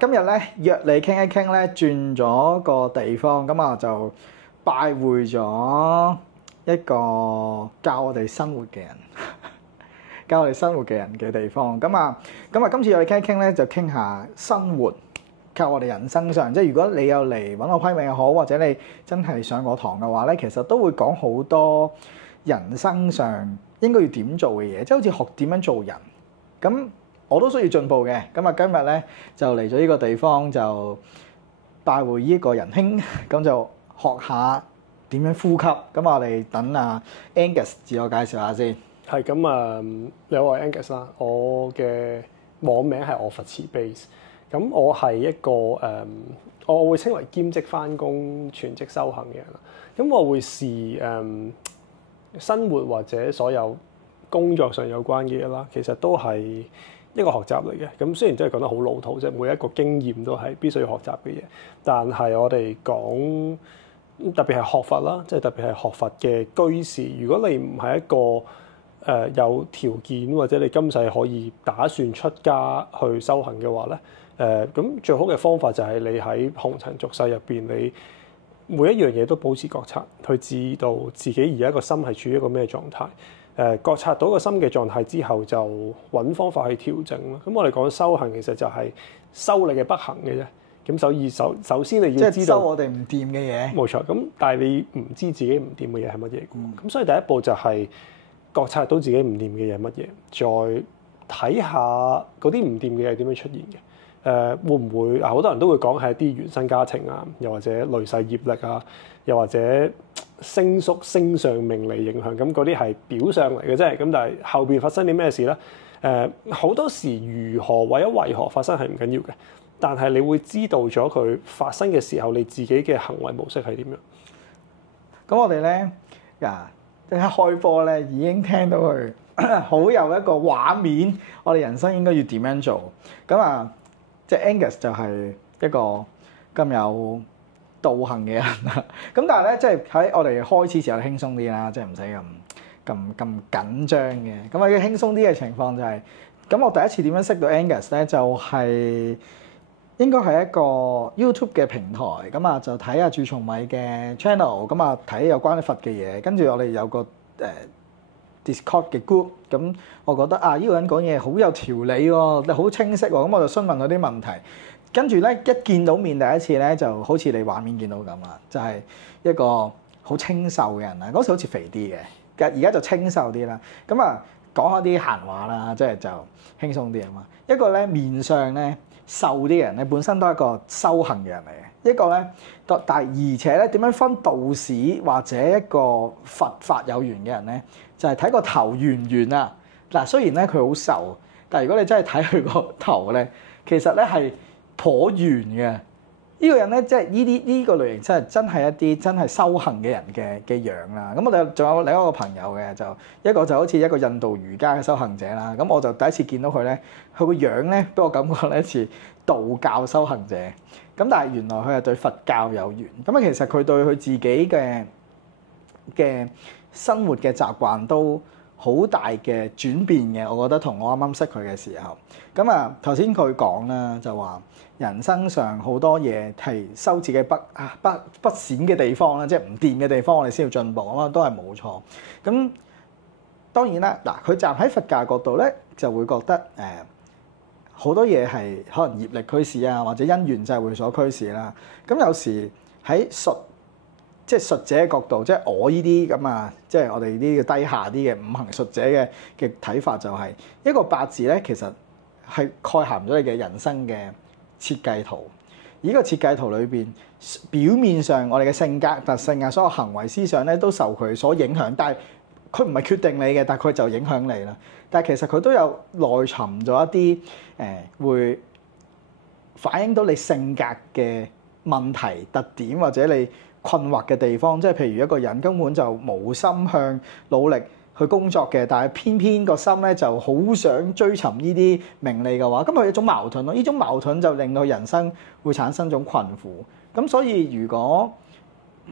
今日咧約你傾一傾咧，轉咗個地方，咁啊就拜會咗一個教我哋生活嘅人，教我哋生活嘅人嘅地方。今次我哋傾一傾咧，就傾下生活，教我哋人生上，即係如果你有嚟揾我批命又好，或者你真係上過堂嘅話咧，其實都會講好多人生上應該要點做嘅嘢，即係好似學點樣做人咁。我都需要進步嘅，咁啊今日咧就嚟咗呢個地方就拜會呢個仁兄，咁就學下點樣呼吸。咁我哋等阿 Angus 自我介紹下先。係咁啊，你好，我係 Angus 啦，我嘅網名係我佛慈 base。咁我係一個我會稱為兼職返工、全職修行嘅人啦。咁我會視生活或者所有工作上有關嘅嘢啦，其實都係一個學習嚟嘅。咁雖然真係講得好老土，即係每一個經驗都係必須要學習嘅嘢，但係我哋講特別係學佛啦，即係特別係學佛嘅居士，如果你唔係一個有條件或者你今世可以打算出家去修行嘅話咧，咁最好嘅方法就係你喺紅塵俗世入邊，你每一樣嘢都保持覺察，去知道自己而家個心係處於一個咩狀態。覺察到個心嘅狀態之後，就揾方法去調整咯。咁我哋講修行，其實就係修你嘅不行嘅啫。咁所以首先你要知道修我哋唔掂嘅嘢。冇錯。咁但係你唔知自己唔掂嘅嘢係乜嘢。咁所以第一步就係覺察到自己唔掂嘅嘢係乜嘢，再睇下嗰啲唔掂嘅嘢點樣出現嘅。會唔會好多人都會講係一啲原生家庭啊，又或者累世業力啊，又或者星宿星上命理影響，咁嗰啲係表象嚟嘅啫。咁但係後邊發生啲咩事咧？好多時如何或者為何發生係唔緊要嘅，但係你會知道咗佢發生嘅時候，你自己嘅行為模式係點樣。咁我哋咧一開波咧已經聽到佢好有一個畫面，我哋人生應該要點樣做。咁啊，即係 Angus 就係一個咁有道行嘅人啦，咁但係咧，即係喺我哋開始時候輕鬆啲啦，即係唔使咁緊張嘅。咁啊，輕鬆啲嘅情況就係，咁我第一次點樣識到 Angus 咧，就係應該係一個 YouTube 嘅平台，咁啊就睇下朱松米嘅 channel，咁啊睇有關佛嘅嘢，跟住我哋有個Discord 嘅 group，咁我覺得呢個人講嘢好有條理喎，好清晰喎，咁我就詢問佢啲問題。跟住咧，一見到面第一次咧，就好似你畫面見到咁啦，就係一個好清秀嘅人啦。嗰時好似肥啲嘅，而家就清秀啲啦。咁啊，講下啲閒話啦，即係就輕鬆啲啊嘛。一個咧面上咧瘦啲嘅人咧，本身都係一個修行嘅人嚟嘅。一個咧，但係而且咧點樣分道士或者一個佛法有緣嘅人咧，就係睇個頭圓唔圓啊。嗱，雖然咧佢好瘦，但係如果你真係睇佢個頭咧，其實咧係頗圓嘅。呢個人咧，即係呢個類型真係一啲真係修行嘅人嘅樣啦。咁我哋仲有另一個朋友嘅，就一個就好似一個印度瑜伽嘅修行者啦。咁我就第一次見到佢咧，佢個樣咧俾我感覺咧似道教修行者。咁但係原來佢係對佛教有緣。咁啊，其實佢對佢自己嘅生活嘅習慣都好大嘅轉變嘅。我覺得同我啱啱識佢嘅時候，咁啊頭先佢講啦，就話人生上好多嘢係修自己不閃嘅地方啦，即係唔掂嘅地方，我哋先要進步啊嘛，都係冇錯。咁當然啦，嗱佢站喺佛教角度咧，就會覺得好多嘢係可能業力驅使啊，或者因緣際會所驅使啦。咁有時喺術者嘅角度，即係我呢啲咁啊，即係我哋呢個低下啲嘅五行術者嘅睇法，就係一個八字咧，其實係蓋含咗你嘅人生嘅設計圖。而呢個設計圖裏邊，表面上我哋嘅性格特性啊，所有行為思想咧都受佢所影響，但係佢唔係決定你嘅，但係佢就影響你啦。但係其實佢都有內藏咗一啲會反映到你性格嘅問題特點，或者你困惑嘅地方。即係譬如一個人根本就無心向努力去工作嘅，但係偏偏個心咧就好想追尋呢啲名利嘅話，咁佢有一種矛盾咯。呢種矛盾就令到人生會產生一種困苦。咁所以如果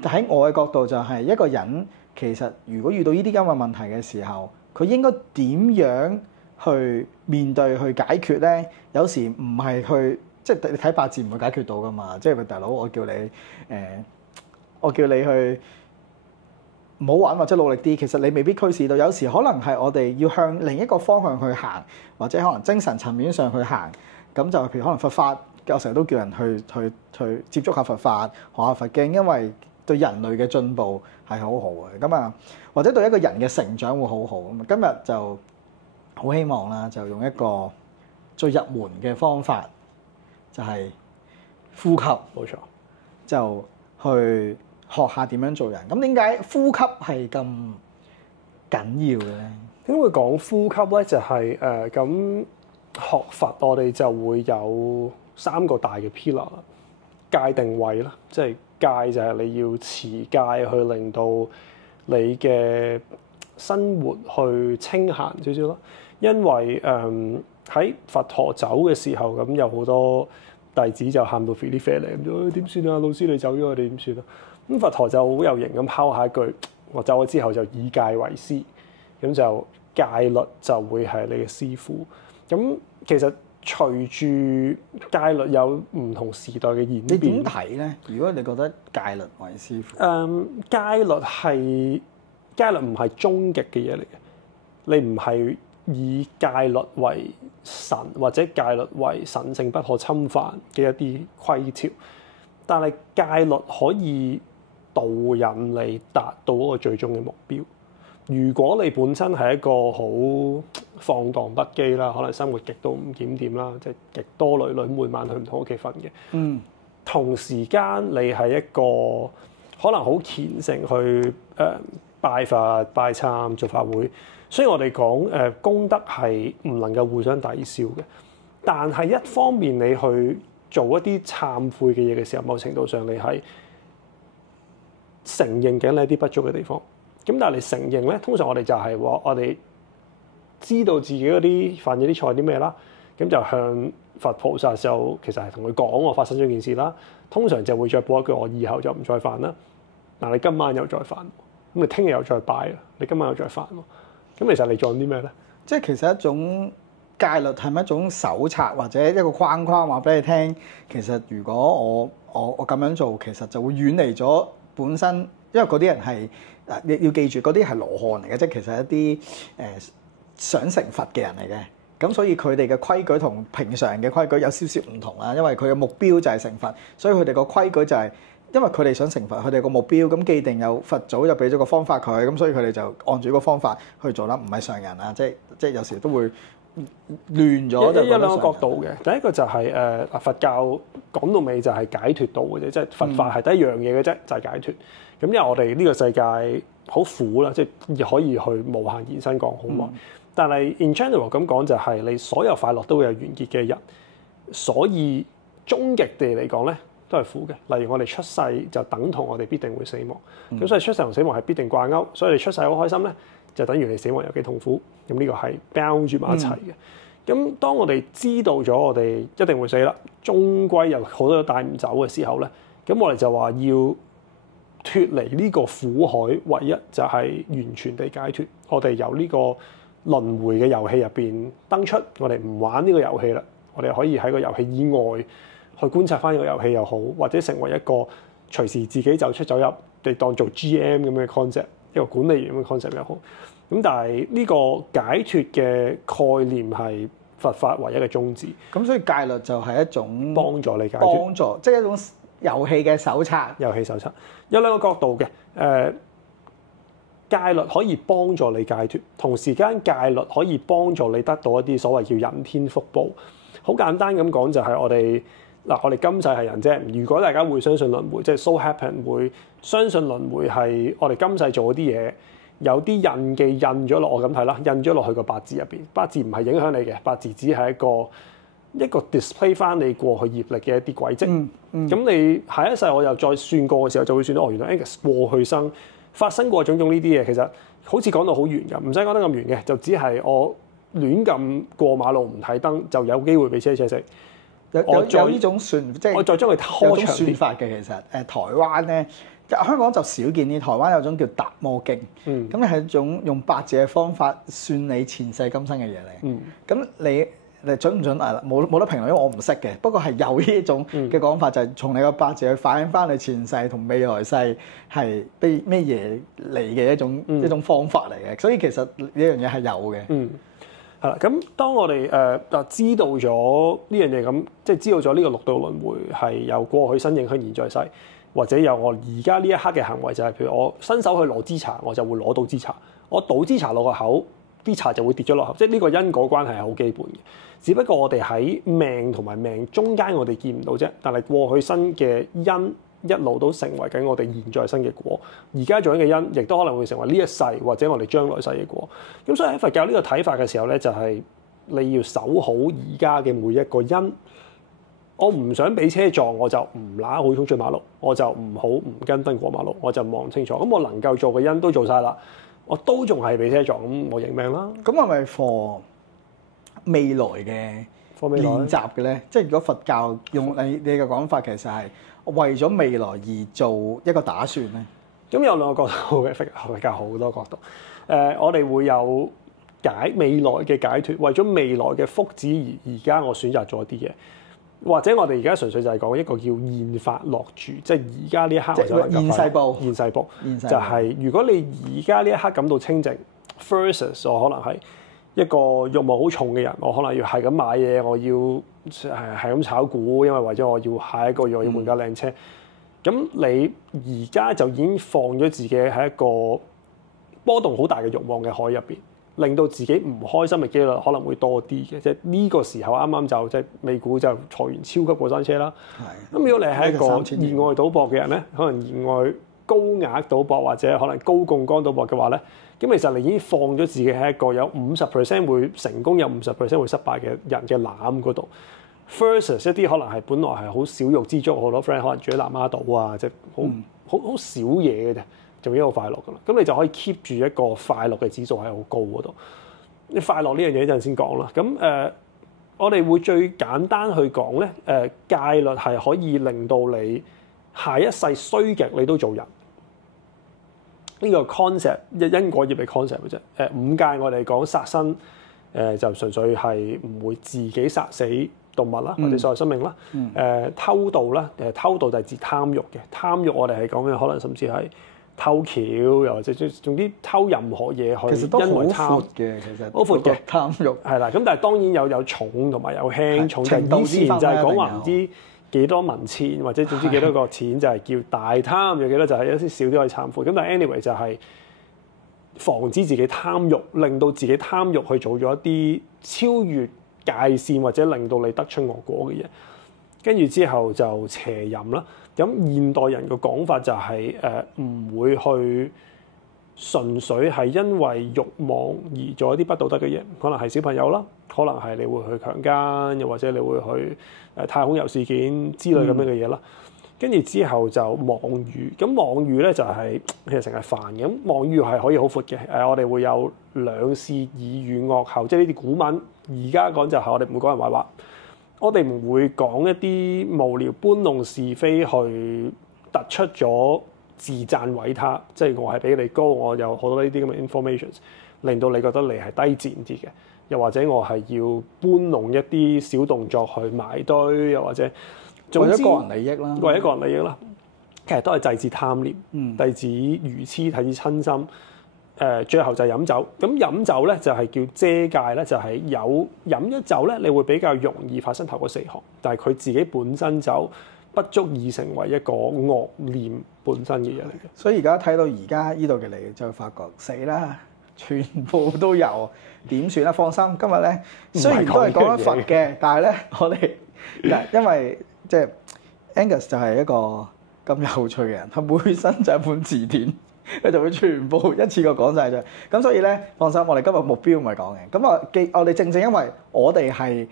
喺我嘅角度就係一個人，其實如果遇到呢啲咁嘅問題嘅時候，佢應該點樣去面對去解決咧？有時唔係去即係你睇八字唔會解決到噶嘛。即係喂大佬，我叫你去唔好玩或者努力啲，其實你未必驅使到。有時可能係我哋要向另一個方向去行，或者可能精神層面上去行。咁就譬如可能佛法，我成日都叫人去接觸下佛法，學下佛經，因為對人類嘅進步係好好嘅。咁啊，或者對一個人嘅成長會好好。咁今日就好希望啦，就用一個最入門嘅方法，就係呼吸。冇錯，就去學下點樣做人。咁點解呼吸係咁緊要嘅咧？點會講呼吸咧？就係咁學佛，我哋就會有3個大嘅 pillar 啦。戒定慧啦，即係戒就係你要持戒去令到你嘅生活去清閒少少咯。因為喺佛陀走嘅時候，咁有好多弟子就喊到 feel 啡嚟咁，點算啊？老師你走咗，我哋點算啊？咁佛陀就好有型咁拋下一句：我走咗之後就以戒為師，咁就戒律就會係你嘅師傅。咁其實隨住戒律有唔同時代嘅演變，你點睇咧？如果你覺得戒律為師傅，戒律唔係終極嘅嘢嚟嘅，你唔係以戒律為神或者戒律為神聖不可侵犯嘅一啲規條，但係戒律可以導引你達到嗰個最終嘅目標。如果你本身係一個好放蕩不羈啦，可能生活極度唔檢點啦，即係極多女每晚去唔同屋企瞓嘅，同時間你係一個可能好虔誠去拜佛拜懺做法會，所以我哋講功德係唔能夠互相抵消嘅。但係一方面你去做一啲懺悔嘅嘢嘅時候，某程度上你係承認緊你一啲不足嘅地方。咁但係你承認咧，通常我哋就係話我哋知道自己嗰啲犯咗啲錯啲咩啦，咁就向佛菩薩就其實係同佢講我發生咗件事啦。通常就會再補一句我以後就唔再犯啦。嗱，你今晚又再犯，咁你聽日又再拜啦，你今晚又再犯喎。咁其實你做緊啲咩咧？即係其實一種戒律係咪一種手冊或者一個框框話俾你聽？其實如果我咁樣做，其實就會遠離咗本身，因為嗰啲人係。你要記住，嗰啲係羅漢嚟嘅，即係其實一啲想成佛嘅人嚟嘅。咁所以佢哋嘅規矩同平常嘅規矩有少少唔同啦。因為佢嘅目標就係成佛，所以佢哋個規矩就係因為佢哋想成佛，佢哋個目標咁既定有佛祖就俾咗個方法佢，咁所以佢哋就按住個方法去做啦，唔係上人啊，即係有時都會亂咗。有兩個角度嘅，第一個就係佛教講到尾就係解脫道嘅啫，即係佛法係得一樣嘢嘅啫，就係解脫。咁因為我哋呢個世界好苦啦，即係可以去無限延伸講好耐。但係 in general 咁講就係你所有快樂都會有完結嘅一日，所以終極地嚟講咧都係苦嘅。例如我哋出世就等同我哋必定會死亡，咁所以出世同死亡係必定掛鈎。所以你出世好開心咧，就等於你死亡有幾痛苦。咁呢個係 bound 住埋一齊嘅。咁當我哋知道咗我哋一定會死啦，終歸有好多都帶唔走嘅時候咧，咁我哋就話要脫離呢個苦海，唯一就係完全地解脫。我哋由呢個輪迴嘅遊戲入邊登出，我哋唔玩呢個遊戲啦。我哋可以喺個遊戲以外去觀察翻呢個遊戲又好，或者成為一個隨時自己走出走入，你當做 GM 咁嘅 concept， 一個管理員咁嘅 concept 又好。咁但係呢個解脫嘅概念係佛法唯一嘅宗旨。咁所以戒律就係一種幫助你解脫，幫助即係一種遊戲嘅手冊。遊戲手冊有兩個角度嘅，戒律可以幫助你解脫，同時間戒律可以幫助你得到一啲所謂叫人天福報。好簡單咁講就係我哋今世係人啫。如果大家會相信輪迴，即係 so happen 會相信輪迴係我哋今世做嗰啲嘢，有啲印記印咗落，我咁睇啦，印咗落去個八字入邊。八字唔係影響你嘅，八字只係一個 display 翻你過去業力嘅一啲軌跡。咁你下一世我又再算過嘅時候，就會算到原來 Angus 過去生發生過種種呢啲嘢，其實好似講到好遠㗎，唔使講得咁遠嘅，就只係我亂咁過馬路唔睇燈，就有機會俾車死。有呢種算，即係我再將佢拖長啲算法嘅。其實台灣咧，香港就少見啲。台灣有種叫達摩經，咁係一種用八字嘅方法算你前世今生嘅嘢嚟。咁你你準唔準係啦？冇得評論，因為我唔識嘅。不過係有呢一種嘅講法，就係從你個八字去反映翻你前世同未來世係咩嘢嚟嘅一種方法嚟嘅。所以其實呢樣嘢係有嘅。係啦，咁當我哋知道咗呢樣嘢咁，即係知道咗呢個六道輪迴係由過去生影響現在世，或者由我而家呢一刻嘅行為就係譬如我伸手去攞支茶，我就會攞到支茶；我倒支茶落個口，啲茶就會跌咗落口。即係呢個因果關係係好基本嘅。只不過我哋喺命同埋命中間，我哋見唔到啫。但係過去生嘅因一路都成為緊我哋現在生嘅果，而家做緊嘅因，亦都可能會成為呢一世或者我哋將來世嘅果。咁所以喺佛教呢個睇法嘅時候咧，就係你要守好而家嘅每一個因。我唔想俾車撞，我就唔揦好衝出馬路，我就唔跟燈過馬路，我就望清楚。咁我能夠做嘅因都做晒啦，我都仲係俾車撞，咁我認命啦。咁係咪 for 未來嘅練習嘅咧？即係如果佛教用你嘅講法，其實係為咗未來而做一個打算咧。咁有兩個角度嘅，佛教好多角度。我哋會有未來嘅解脫，為咗未來嘅福祉而家我選擇咗啲嘢，或者我哋而家純粹就係講一個叫現法樂住，即係而家呢一刻我就能夠現世報，現世報就係如果你而家呢一刻感到清靜 ，versus 我可能係一個欲望好重嘅人，我可能要係咁買嘢，我要係咁炒股，因為為咗我要下一個月我要換架靚車。咁你而家就已經放咗自己喺一個波動好大嘅欲望嘅海入邊，令到自己唔開心嘅機率可能會多啲嘅。即係呢個時候啱啱就即係美股就裁員超級過山車啦。咁如果你係一個熱愛賭博嘅人咧，可能熱愛高額賭博或者可能高槓桿賭博嘅話咧，咁其實你已經放咗自己喺一個有50% 會成功、有50% 會失敗嘅人嘅籃嗰度。versus 一啲可能係本來係好少欲知足，好多 friend 可能住喺南丫島啊，即係好少嘢嘅啫，就已經好快樂噶啦。咁你就可以 keep 住一個快樂嘅指數喺好高嗰度。你快樂呢樣嘢一陣先講啦。咁我哋會最簡單去講咧，戒律係可以令到你下一世衰極你都做人。呢個 concept 因果業嘅 concept 嘅啫。五戒我哋講殺生，就純粹係唔會自己殺死動物啦，或者所有生命啦。偷盜啦，偷盜就係指貪欲嘅。貪欲我哋係講嘅可能甚至係偷橋，又或者總之偷任何嘢去，其實都好闊嘅，其實好闊嘅貪欲係啦。咁但係當然有重同埋有輕重。以前就係講話唔知幾多文錢，或者總之幾多個錢就係叫大貪，有幾多就係一啲少啲可以懺悔。咁但係 anyway 就係防止自己貪欲，令到自己貪欲去做咗一啲超越界線或者令到你得出惡果嘅嘢，跟住之後就邪淫啦。咁現代人嘅講法就係唔會去純粹係因為慾望而做一啲不道德嘅嘢，可能係小朋友啦，可能係你會去強姦，又或者你會去太空遊事件之類咁樣嘅嘢啦。跟住之後就妄語，咁妄語咧就係其實成日犯嘅。咁妄語係可以好闊嘅。我哋會有兩事耳語惡後，即係呢啲古文。而家講就係我哋唔會講人壞話，我哋唔會講一啲無聊搬弄是非去突出咗自讚毀他，即係我係比你高，我有好多呢啲咁嘅 informations， 令到你覺得你係低賤啲嘅，又或者我係要搬弄一啲小動作去埋堆，又或者為咗個人利益啦，為咗個人利益啦，其實都係制止貪念，制止愚痴，制止親心。最後就係飲酒。咁飲酒咧就係叫遮戒咧，就係有飲咗酒咧，你會比較容易發生頭嗰4項，但係佢自己本身就不足以成為一個惡念本身嘅嘢嚟嘅。所以而家睇到而家呢度嘅你，就會發覺死啦，全部都有，點算啊？放心，今日咧雖然都係講緊佛嘅，但係咧我哋因為即係 Angus 就係一個咁有趣嘅人，佢本身就係一本字典。佢就會全部一次過講晒咗，咁所以咧放心，我哋今日目標唔係講嘅。咁我哋正因為我哋係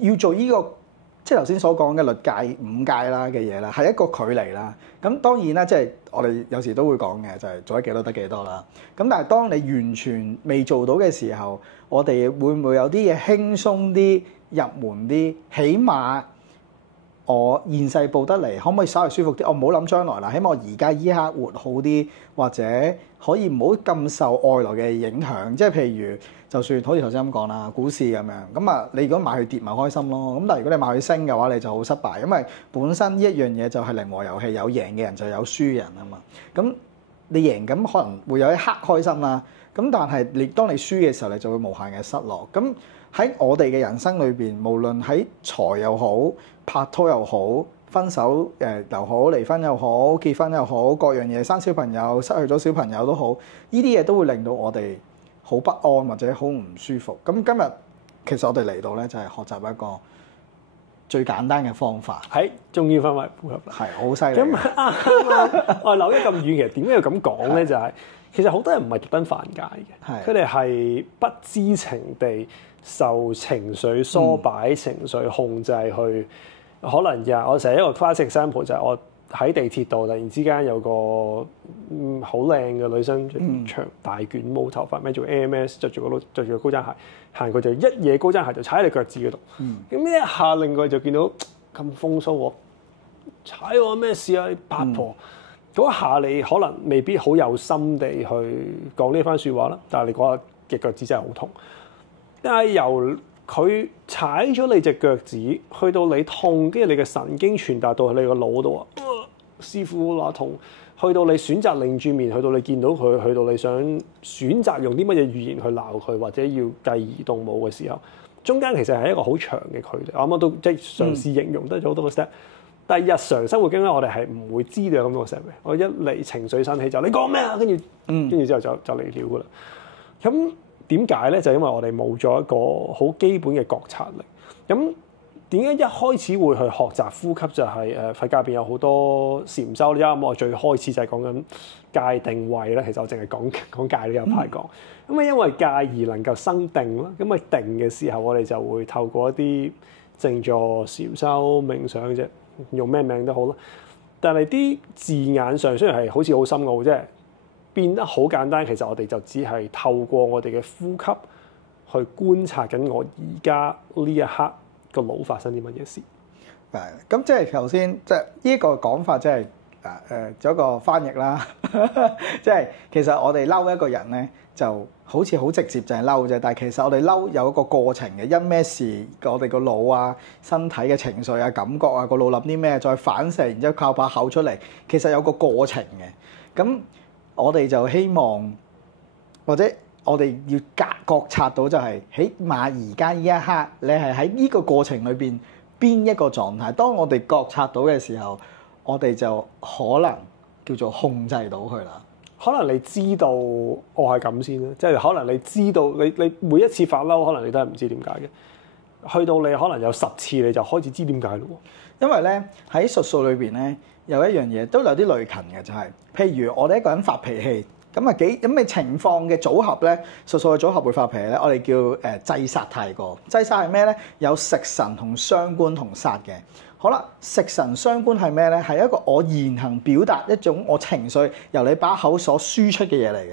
要做呢個即係頭先所講嘅律戒5戒啦嘅嘢啦，係一個距離啦。咁當然啦，即係我哋有時都會講嘅，就係做得幾多得幾多啦。咁但係當你完全未做到嘅時候，我哋會唔會有啲嘢輕鬆啲、入門啲，起碼我現世報得嚟，可唔可以稍為舒服啲？我唔好諗將來啦，起碼我而家依一刻活好啲，或者可以唔好咁受外來嘅影響。即係譬如，就算好似頭先咁講啦，股市咁樣，咁啊，你如果買去跌咪開心咯。咁但係如果你買去升嘅話，你就好失敗，因為本身呢一樣嘢就係零和遊戲，有贏嘅人就有輸人啊嘛。咁你贏咁可能會有一刻開心啦，咁但係當你輸嘅時候，你就會無限嘅失落。咁喺我哋嘅人生裏邊，無論喺財又好、拍拖又好、分手又好、離婚又好、結婚又好，各樣嘢，生小朋友、失去咗小朋友都好，呢啲嘢都會令到我哋好不安或者好唔舒服。咁今日其實我哋嚟到咧，就係學習一個最簡單嘅方法。係，終於翻埋配合啦。係好犀利。咁我扭得咁遠，其實點解要咁講咧？就係其實好多人唔係特登犯戒嘅，佢哋係不知情地受情緒梳擺、情緒控制去。可能我成日一個 classic example 就係我喺地鐵度突然之間有個好靚嘅女生，長大捲毛頭髮，孭住 AMS， 着住個高踭鞋行過，就一嘢高踭鞋就踩喺你腳趾嗰度。咁呢一下令佢就見到咁風騷喎，踩我咩事啊？你八婆！嗰一下你可能未必好有心地去講呢番説話啦，但係你嗰下嘅腳趾真係好痛。但係由佢踩咗你隻腳趾，去到你痛，跟住你嘅神經傳達到你個腦度啊！師傅話痛，去到你選擇擰住面，去到你見到佢，去到你想選擇用啲乜嘢語言去鬧佢，或者要繼而動武嘅時候，中間其實係一個好長嘅距離。我啱啱都即係嘗試形容得咗好多個 step，但係日常生活經咧，我哋係唔會知道有咁多個 step 嘅。我一嚟情緒生起就你講咩啊？跟住之後就嚟了噶啦。咁點解咧？就因為我哋冇咗一個好基本嘅覺察力。咁點解一開始會去學習呼吸？就係佛教入邊有好多禪修啦。咁我最開始就係講緊戒定慧啦。其實我淨係講戒呢有排講。咁啊，因為戒而能夠生定啦。咁啊，定嘅時候，我哋就會透過一啲靜坐、禪修、冥想啫，用咩名都好啦。但係啲字眼上雖然係好似好深奧啫，變得好簡單。其實我哋就只係透過我哋嘅呼吸去觀察緊我而家呢一刻個腦發生啲乜嘢事。咁即係頭先即係呢個講法，即係做一個翻譯啦。即係其實我哋嬲一個人咧，就好似好直接就係嬲啫。但係其實我哋嬲有一個過程嘅，因咩事我哋個腦啊、身體嘅情緒啊、感覺啊，個腦諗啲咩，再反射，然之後靠把口出嚟，其實有個過程嘅。咁我哋就希望，或者我哋要覺察到就係，起碼而家呢一刻，你係喺呢個過程裏邊邊一個狀態。當我哋覺察到嘅時候，我哋就可能叫做控制到佢啦。可能你知道我係咁先啦，即係可能你知道你每一次發嬲，可能你都係唔知點解嘅。去到你可能有10次，你就開始知點解咯。因為咧喺術數裏邊咧有一樣嘢都有啲類近嘅，就係譬如我哋一個人發脾氣，咁啊咁嘅情況嘅組合咧，術數嘅組合會發脾氣咧，我哋叫制殺太過。制殺係咩咧？有食神同傷官同殺嘅。好啦，食神傷官係咩咧？係一個我言行表達一種我情緒由你把口所輸出嘅嘢嚟嘅。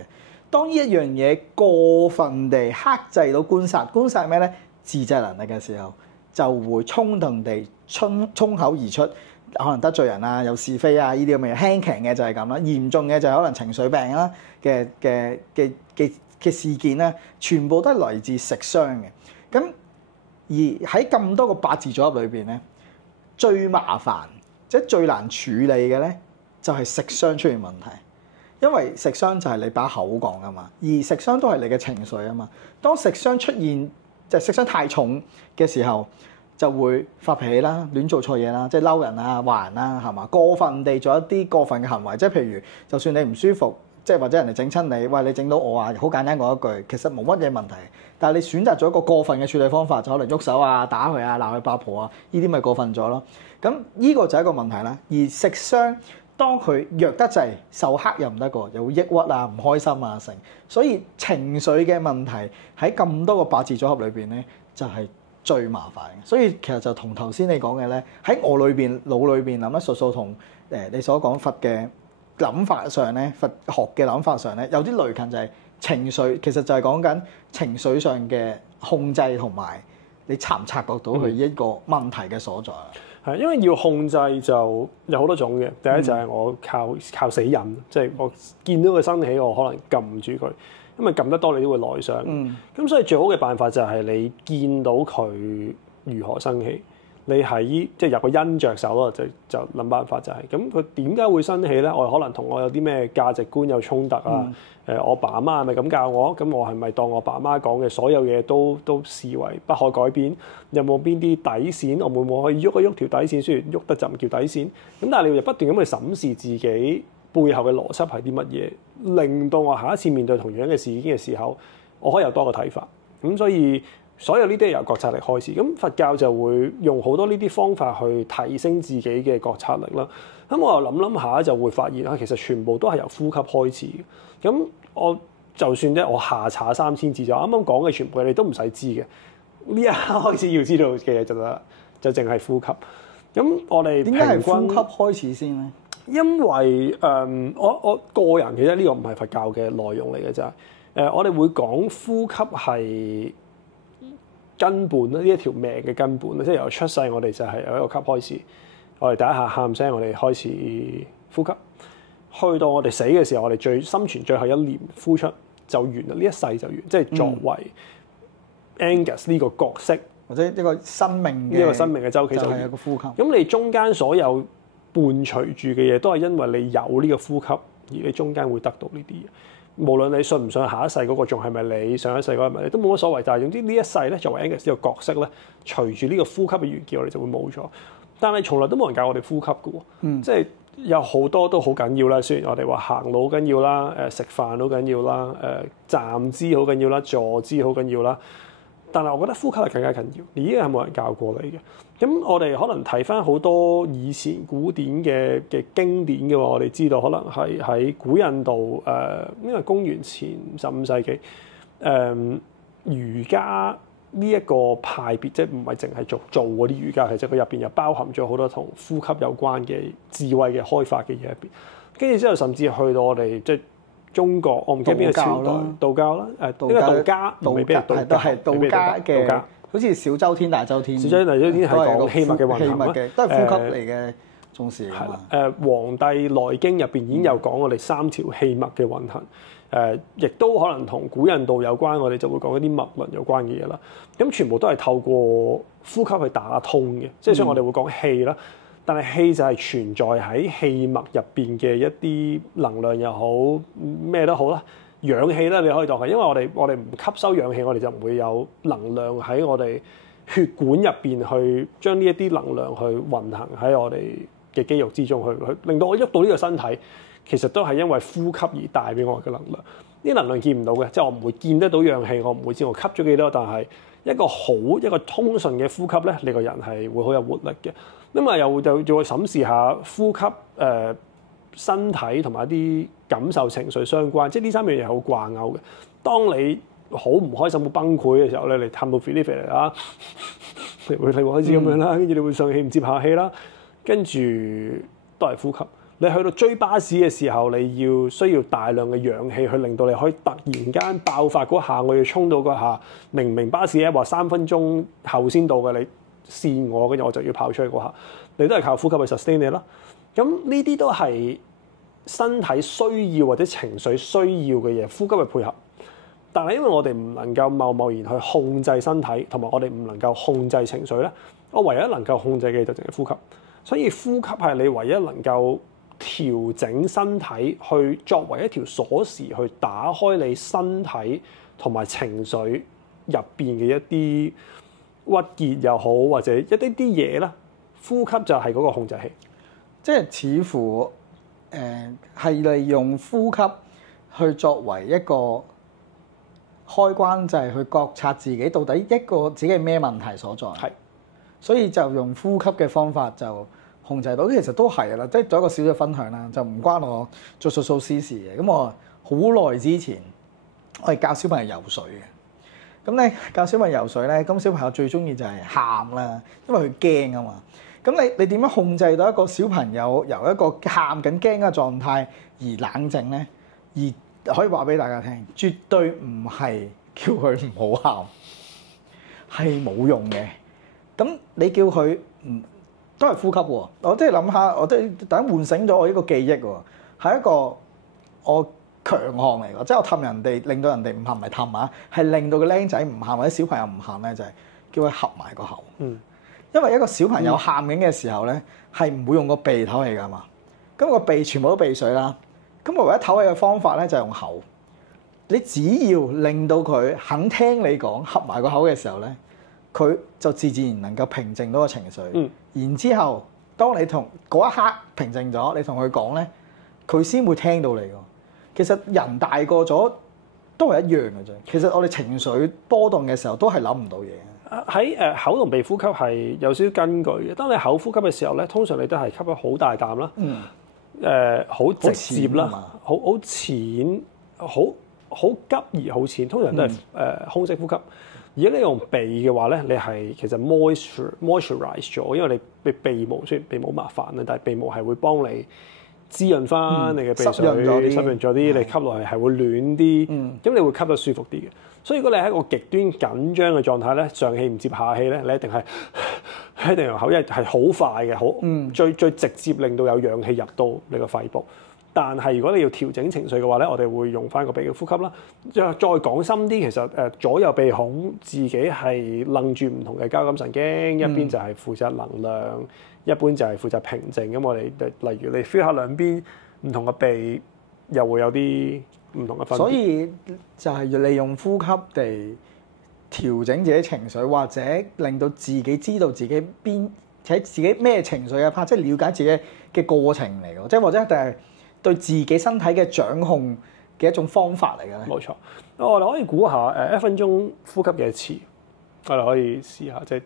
當呢一樣嘢過分地克制到官殺，官殺係咩咧？自制能力嘅時候，就會衝動地衝口而出，可能得罪人啊、有是非啊呢啲咁嘅嘢。輕強嘅就係咁啦，嚴重嘅就係可能情緒病啦嘅事件咧，全部都係來自食傷嘅。咁而喺咁多個八字組合裏邊咧，最麻煩即係最難處理嘅咧，就係食傷出現問題。因為食傷就係你把口講噶嘛，而食傷都係你嘅情緒啊嘛。當食傷出現，即係食傷太重嘅時候，就會發脾氣啦，亂做錯嘢啦，即係嬲人啊、話人啦，係嘛？過分地做一啲過分嘅行為，即係譬如，就算你唔舒服，即係或者人哋整親你，喂，你整到我啊，好簡單講一句，其實冇乜嘢問題。但係你選擇咗一個過分嘅處理方法，就可能喐手啊、打佢啊、鬧佢八婆啊，呢啲咪過分咗咯。咁呢個就係一個問題啦。而食傷，當佢弱得滯，受克又唔得個，又會抑鬱啊、唔開心啊成。所以情緒嘅問題喺咁多個八字組合裏邊咧，就係最麻煩嘅。所以其實就同頭先你講嘅咧，喺我裏邊腦裏邊諗一術數同你所講佛嘅諗法上咧，佛學嘅諗法上咧，有啲類近，就係情緒其實就係講緊情緒上嘅控制同埋你察唔察覺到佢一個問題嘅所在。係因為要控制就有好多種嘅。第一就係我靠死忍，即係我見到佢生起，我可能撳唔住佢，因為撳得多你都會內傷。咁所以最好嘅辦法就係你見到佢如何生起。你喺即係有個因着手咯，就諗辦法就係咁。佢點解會生起咧？我可能同我有啲咩價值觀有衝突啊？我爸阿媽係咪咁教我？咁我係咪當我爸阿媽講嘅所有嘢都視為不可改變？有冇邊啲底線？我會唔會可以喐一喐條底線？雖然喐得就唔叫底線。咁但係你要不斷咁去審視自己背後嘅邏輯係啲乜嘢，令到我下一次面對同樣嘅事件嘅時候，我可以有多個睇法。咁所以。所有呢啲係由覺察力開始，咁佛教就會用好多呢啲方法去提升自己嘅覺察力啦。咁我又諗下就會發現其實全部都係由呼吸開始嘅。咁我就算咧，我下查3000字就啱啱講嘅全部你都唔使知嘅。呢一刻開始要知道嘅嘢就得，就淨係呼吸。咁我哋點解係呼吸開始先咧？因為我個人其實呢個唔係佛教嘅內容嚟嘅啫。我哋會講呼吸係根本啦，呢一條命嘅根本啦，即係由出世我哋就係由一個吸開始，我哋第一下喊聲，我哋開始呼吸，去到我哋死嘅時候，我哋最心存最後一念呼出就完啦，呢一世就完，即係作為 Angus 呢個角色或者一個生命嘅週期就係一個呼吸。咁你中間所有伴隨住嘅嘢，都係因為你有呢個呼吸，而你中間會得到呢啲嘢。無論你信唔信下一世嗰個仲係咪你，上一世嗰個係咪你，都冇乜所謂。但係總之呢一世咧，作為 Angus 呢個角色咧，隨住呢個呼吸嘅完結，我哋就會冇咗。但係從來都冇人教我哋呼吸嘅喎，即係有好多都好緊要啦。雖然我哋話行路好緊要啦，食飯好緊要啦，站姿好緊要啦，坐姿好緊要啦。但係我覺得呼吸係更加緊要，而家係冇人教過你嘅。咁我哋可能睇翻好多以前古典嘅經典嘅話，我哋知道可能係喺古印度因為公元前15世紀瑜伽呢一個派別，即係唔係淨係做嗰啲瑜伽，其實佢入邊又包含咗好多同呼吸有關嘅智慧嘅開發嘅嘢入邊。跟住之後，甚至去到我哋即係中國，我唔記得邊個朝代，道教啦，呢個道家，未必係道家，係道家嘅，好似小周天、大周天。小周天、大周天係講氣脈嘅運行啦，都係呼吸嚟嘅重視啊嘛。黃帝內經入邊已經有講我哋3條氣脈嘅運行，亦都可能同古印度有關，我哋就會講一啲脈輪有關嘅嘢啦。咁全部都係透過呼吸去打通嘅，即係所以我哋會講氣啦。但係氣就係存在喺氣脈入邊嘅一啲能量又好，咩都好啦，氧氣啦，你可以當係，因為我哋唔吸收氧氣，我哋就唔會有能量喺我哋血管入邊去將呢一啲能量去運行喺我哋嘅肌肉之中，去令到我喐到呢個身體，其實都係因為呼吸而帶俾我嘅能量。呢啲能量見唔到嘅，即係我唔會見得到氧氣，我唔會知我吸咗幾多，但係一個通順嘅呼吸咧，你個人係會好有活力嘅。咁啊，又會審視下呼吸、身體同埋一啲感受情緒相關，即係呢3樣嘢係好掛鈎嘅。當你好唔開心、好崩潰嘅時候咧，你探到 feel 嚟啦，你會開始咁樣啦，跟住你會上氣唔接下氣啦，跟住都係呼吸。你去到追巴士嘅時候，你需要大量嘅氧氣去令到你可以突然間爆發嗰下，我要衝到嗰下。明巴士咧話3分鐘後先到嘅，你跣我，跟住我就要跑出去嗰下，你都係靠呼吸去 sustain 你啦。咁呢啲都係身體需要或者情緒需要嘅嘢，呼吸去配合。但係因為我哋唔能夠貿然去控制身體，同埋我哋唔能夠控制情緒咧，我唯一能夠控制嘅就淨係呼吸。所以呼吸係你唯一能夠調整身體，去作為一條鎖匙去打開你身體同埋情緒入邊嘅一啲鬱結又好，或者一啲嘢啦。呼吸就係嗰個控制器，即係似乎係利用呼吸去作為一個開關，就係去覺察自己到底自己係咩問題所在。係，所以就用呼吸嘅方法就控制到。其實都係啦，即係做一個小嘅分享啦，就唔關我做數師事嘅。咁我好耐之前，我係教小朋友游水嘅。咁咧教小朋友游水咧，咁小朋友最中意就係喊啦，因為佢驚啊嘛。咁你點樣控制到一個小朋友由一個喊緊驚嘅狀態而冷靜咧？而可以話俾大家聽，絕對唔係叫佢唔好喊，係冇用嘅。咁你叫佢都係呼吸喎。我即係諗下，我都突然喚醒咗我呢個記憶喎，係一個我強項嚟㗎。即係我氹人哋，令到人哋唔喊唔係氹啊，係令到個僆仔唔喊或者小朋友唔喊咧，就係叫佢合埋個口。因為一個小朋友喊緊嘅時候咧，係唔會用個鼻唞氣㗎嘛。咁個鼻全部都鼻水啦。咁我唯一唞氣嘅方法咧就係用口。你只要令到佢肯聽你講，合埋個口嘅時候咧，佢就自然能夠平靜到個情緒。然之後，當你同嗰一刻平靜咗，你同佢講咧，佢先會聽到你㗎。其實人大個咗都係一樣嘅啫。其實我哋情緒波動嘅時候都係諗唔到嘢。喺口同鼻呼吸係有少少根據嘅。當你口呼吸嘅時候咧，通常你都係吸咗好大啖啦，好直接啦，好淺，好急而好淺，通常都係胸式呼吸。如果你用鼻嘅話咧，你係其實 moisturize 咗，因為你鼻毛雖然鼻毛麻煩啦，但係鼻毛係會幫你滋潤翻你嘅鼻水，濕潤咗啲，你吸落去係會暖啲，咁你會吸得舒服啲嘅。所以如果你喺一個極端緊張嘅狀態咧，上氣唔接下氣咧，你一定用口，因為係好快嘅，最直接令到有氧氣入到你個肺部。但係如果你要調整情緒嘅話咧，我哋會用翻個鼻嘅呼吸啦。再講深啲，其實左右鼻孔自己係楞住唔同嘅交感神經，一邊就係負責能量，一般就係負責平靜。咁我哋例如你 feel 下兩邊唔同嘅鼻，又會有啲唔同嘅分別。所以就係要利用呼吸地調整自己情緒，或者令到自己知道自己喺自己咩情緒嘅 part，即係了解自己嘅過程嚟嘅，即係或者就係對自己身體嘅掌控嘅一種方法嚟嘅咧。冇錯，我哋可以估下1分鐘呼吸幾多次，我哋可以試下即係。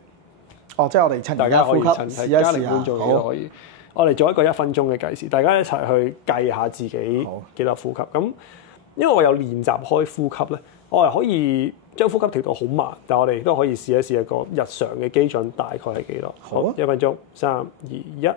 即係我哋趁大家呼吸試一試下。可以。我哋做一個1分鐘嘅計時，大家一齊去計下自己幾多呼吸。咁因為我有練習開呼吸咧，我係可以將呼吸調到好慢，但係我哋都可以試一試一個日常嘅基準大概係幾多。好，1分鐘，3、2、1。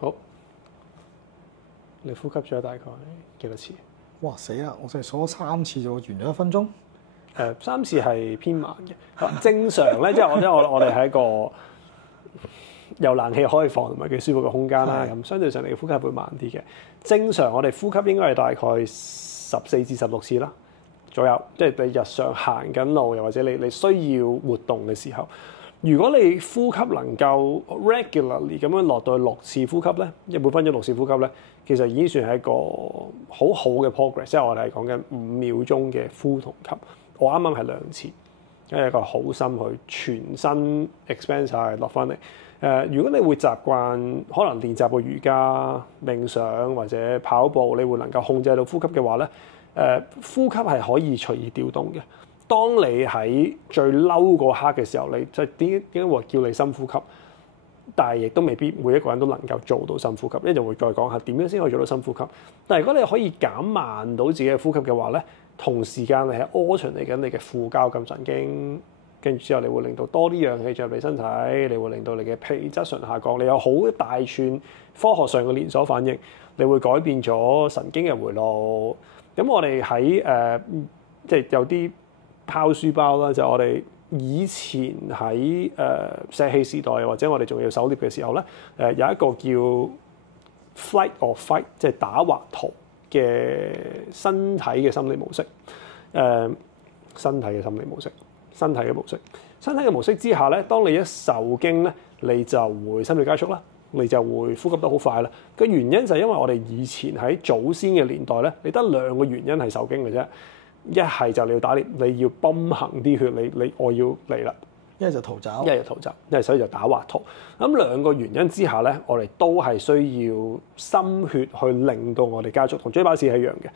好，你呼吸咗大概幾多次？哇死啦！我淨係數咗3次就完咗1分鐘。3次係偏慢嘅。正常咧，即係我哋係一個有冷氣開放同埋幾舒服嘅空間啦。咁相對上你嘅呼吸會慢啲嘅。正常我哋呼吸應該係大概14至16次啦左右。即係你日常行緊路，又或者你需要活動嘅時候。如果你呼吸能夠 regularly 咁樣落到去6次呼吸咧，每分鐘6次呼吸咧，其實已經算係一個好好嘅 progress。即係我哋係講緊5秒鐘嘅呼同吸。我啱啱係2次，因為一個好深去全身 expand 曬落翻嚟。如果你會習慣可能練習過瑜伽、冥想或者跑步，你會能夠控制到呼吸嘅話咧，呼吸係可以隨意調動嘅。當你喺最嬲嗰刻嘅時候，你即係點解會叫你深呼吸？但係亦都未必每一個人都能夠做到深呼吸，一陣會再講下點樣先可以做到深呼吸。但係如果你可以減慢到自己嘅呼吸嘅話咧，同時間你係屙出嚟緊你嘅副交感神經，跟住之後你會令到多啲氧氣進入你身體，你會令到你嘅皮質醇下降，你有好一大串科學上嘅連鎖反應，你會改變咗神經嘅回路。咁我哋喺即係有啲拋書包啦，就係我哋以前喺石器時代或者我哋仲要狩獵嘅時候咧，有一個叫 flight or fight， 即係打或逃嘅身體嘅心理模式，身體嘅心理模式，身體嘅模式。身體嘅模式之下咧，當你一受驚咧，你就會心跳加速啦，你就會呼吸得好快啦。個原因就係因為我哋以前喺祖先嘅年代咧，你得兩個原因係受驚嘅啫。一係就你要打獵，你要泵行啲血，我要嚟啦。一係就逃走，一係就逃走，一係所以就打滑逃。咁兩個原因之下咧，我哋都係需要心血去令到我哋加速，同追巴士係一樣嘅。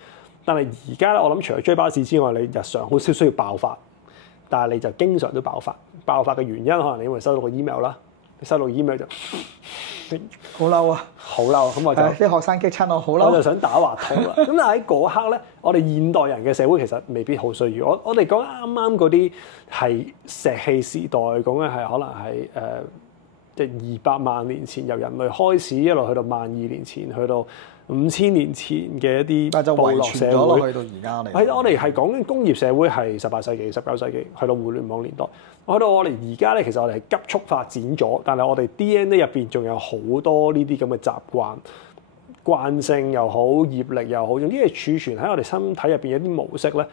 但係而家咧，我諗除咗追巴士之外，你日常好少需要爆發，但係你就經常都爆發。爆發嘅原因可能你因為收到個 email 啦，你收到 email 就好嬲啊！好嬲，咁我就啲學生激親我，好嬲。我就想打滑逃啦。咁但係喺嗰刻咧，我哋現代人嘅社會其實未必好需要。我哋講啱啱嗰啲係石器時代，講嘅係可能係即係200萬年前由人類開始一路去到12000年前，去到5000年前嘅一啲部落社會。去到而家嚟。係我哋係講緊工業社會係18世紀、19世紀，去到互聯網年代。去到我哋而家咧，其實我哋係急速發展咗，但係我哋 DNA 入邊仲有好多呢啲咁嘅習慣、慣性又好、業力又好，總之係儲存喺我哋身體入邊一啲模式咧，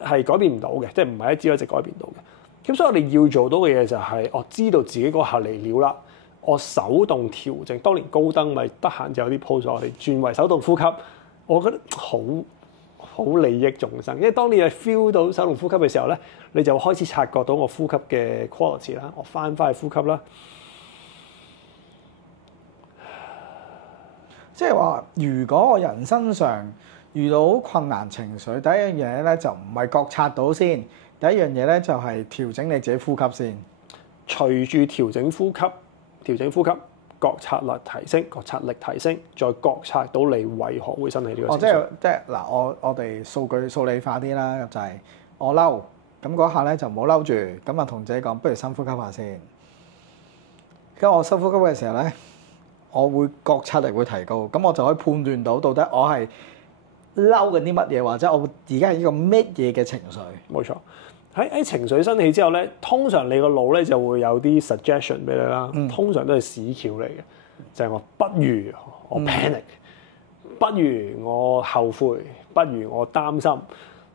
係改變唔到嘅，即係唔係一朝一夕改變到嘅。咁所以我哋要做到嘅嘢就係，我知道自己嗰下嚟了啦，我手動調整。當年高登咪得閒就有啲 post，我哋轉為手動呼吸，我覺得好利益眾生。因為當你係 feel 到手動呼吸嘅時候咧，你就開始察覺到我呼吸嘅 quality 啦，我翻去呼吸啦。即係話，如果我人生上遇到困難情緒，第一樣嘢咧就唔係覺察到先，第一樣嘢咧就係調整你自己呼吸先。隨住調整呼吸，覺察力提升，覺察力提升，再覺察到你為何會生起呢個情緒。即係嗱，我哋數理化啲啦，就係我嬲，咁嗰下咧就唔好嬲住，咁啊同自己講，不如深呼吸下先。咁我深呼吸嘅時候咧，我會覺察力會提高，咁我就可以判斷到到底我係嬲緊啲乜嘢，或者我而家係一個乜嘢嘅情緒。冇錯，喺情緒生起之後咧，通常你個腦咧就會有啲 suggestion 俾你啦。通常都係屎橋嚟嘅，就係我不如我 panic，不如我後悔，不如我擔心。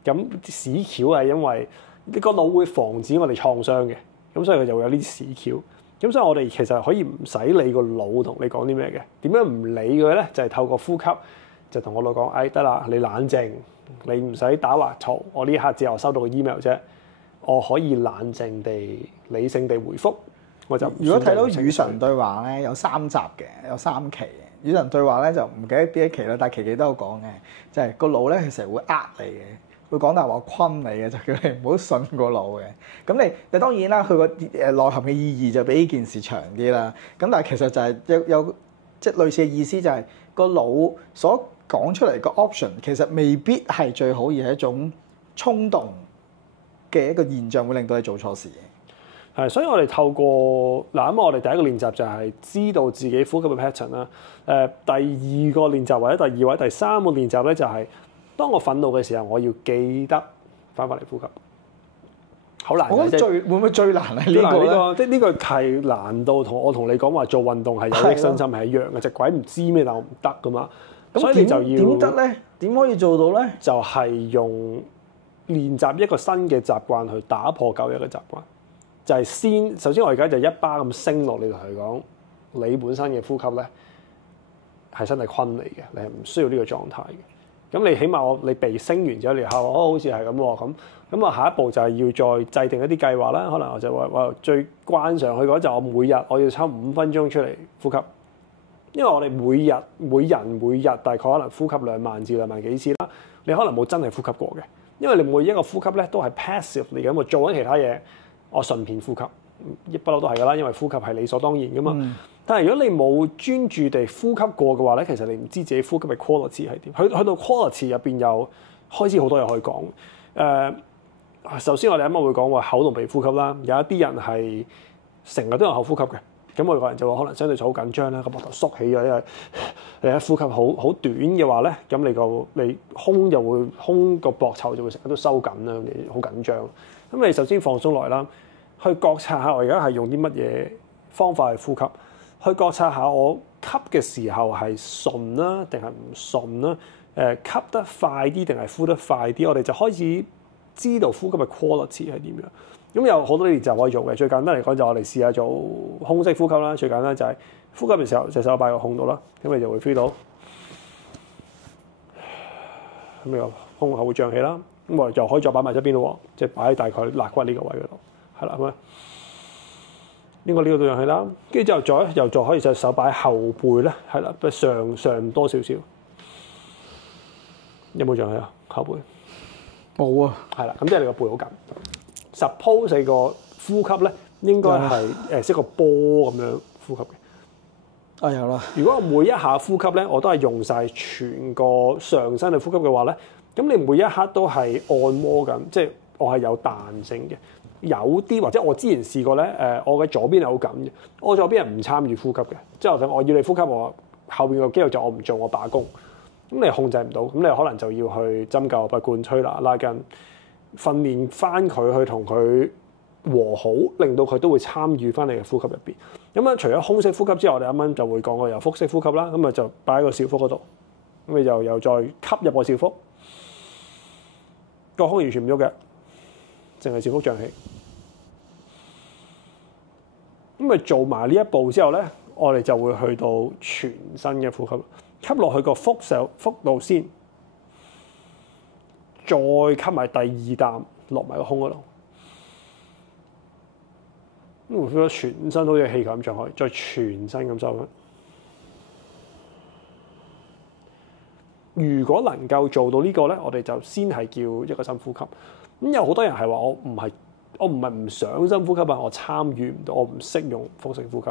咁屎橋係因為呢個腦會防止我哋創傷嘅，咁所以佢就會有呢啲屎橋。咁所以我哋其實可以唔使理個腦同你講啲咩嘅。點樣唔理佢咧？就係透過呼吸，就同我腦講：得啦，你冷靜，你唔使打滑圖。我呢一刻只係收到個 email 啫，我可以冷靜地、理性地回覆。我就如果睇到與神對話咧，有3集嘅，有3期嘅。與神對話咧就唔記得邊一期啦，但係期都有講嘅，就係個腦咧佢成日會呃你嘅。會講大話昆你嘅，就叫你唔好信個腦嘅。咁你當然啦，佢個內涵嘅意義就比呢件事長啲啦。咁但係其實就係有即係類似嘅意思，就係個腦所講出嚟個 option 其實未必係最好，而係一種衝動嘅一個現象，會令到你做錯事嘅。係，所以我哋透過嗱咁，我哋第一個練習就係知道自己呼吸嘅 pattern 啦。第二個練習或者第2或者第3個練習咧就係。當我憤怒嘅時候，我要記得翻返嚟呼吸。好難嘅，我覺得會唔會最難係呢個咧？即係呢個係難度同我同你講話做運動係有益身心係一樣嘅，隻鬼唔知咩，但我唔得噶嘛。所以你就要點得咧？點可以做到咧？就係用練習一個新嘅習慣去打破舊有嘅習慣。就係首先我而家就一巴咁升落你同佢講，你本身嘅呼吸咧係身體昆嚟嘅，你係唔需要呢個狀態嘅。咁你起碼你被升完之後，你好似係咁喎，咁啊下一步就係要再制定一啲計劃啦。可能我就話最慣常去講就我每日我要抽5分鐘出嚟呼吸，因為我哋每日大概可能呼吸2萬至2萬幾次啦。你可能冇真係呼吸過嘅，因為你每一個呼吸咧都係 passive 嚟嘅，我做緊其他嘢，我順便呼吸，不嬲都係㗎啦，因為呼吸係理所當然㗎嘛。但係如果你冇專注地呼吸過嘅話咧，其實你唔知自己呼吸嘅 quality 係點。去到 quality 入邊又開始好多嘢可以講。首先我哋啱啱會講話口同鼻呼吸啦，有一啲人係成日都有口呼吸嘅，咁我哋個人就話可能相對就好緊張啦，個膊頭縮起咗，因為你一呼吸好短嘅話咧，咁你胸個膊頭就會成日都收緊啦，你好緊張。咁你首先放鬆落嚟啦，去覺察下我而家係用啲乜嘢方法去呼吸。去覺察下我吸嘅時候係順啦，定係唔順啦？吸得快啲定係呼得快啲？我哋就開始知道呼吸嘅 quality 係點樣。咁有好多練習可以做嘅。最簡單嚟講就我哋試下做胸式呼吸啦。最簡單就係呼吸嘅時候隻手擺個胸度啦，咁你就會 feel 到，咁你個胸口會脹起啦。咁我哋就可以再擺埋側邊咯，即係擺喺大概肋骨呢個位嗰度，係啦咁啊。呢個都脹起啦，跟住之後又可以隻手擺喺後背咧，係啦，上多少少。有冇脹起啊？後背冇啊，係啦，咁即係你個背好緊。Suppose 你個呼吸咧應該係識個波咁樣呼吸嘅。啊有啦，如果我每一下呼吸咧，我都係用晒全個上身去呼吸嘅話咧，咁你每一刻都係按摩緊，即係我係有彈性嘅。有啲或者我之前試過咧，我嘅左邊係好緊嘅，我左邊係唔參與呼吸嘅，即係我要你呼吸，我後邊個肌肉就我唔做，我罷工。咁你控制唔到，咁你可能就要去針灸、拔罐、推拿、拉筋，訓練翻佢去同佢和好，令到佢都會參與翻你嘅呼吸入邊。咁啊，除咗胸式呼吸之外，我哋啱啱就會講過有腹式呼吸啦。咁啊，就擺喺個小腹嗰度，咁你就又再吸入個小腹，個胸完全唔喐嘅，淨係小腹脹氣。咁啊，做埋呢一步之後咧，我哋就會去到全身嘅呼吸。吸落去個腹度先，再吸埋第二啖落埋個胸嗰度，咁會 feel 到全身好似氣球咁上去，再全身咁收緊。如果能夠做到呢個咧，我哋就先係叫一個深呼吸。咁有好多人係話我唔係唔想深呼吸啊，我參與唔到，我唔識用腹式呼吸。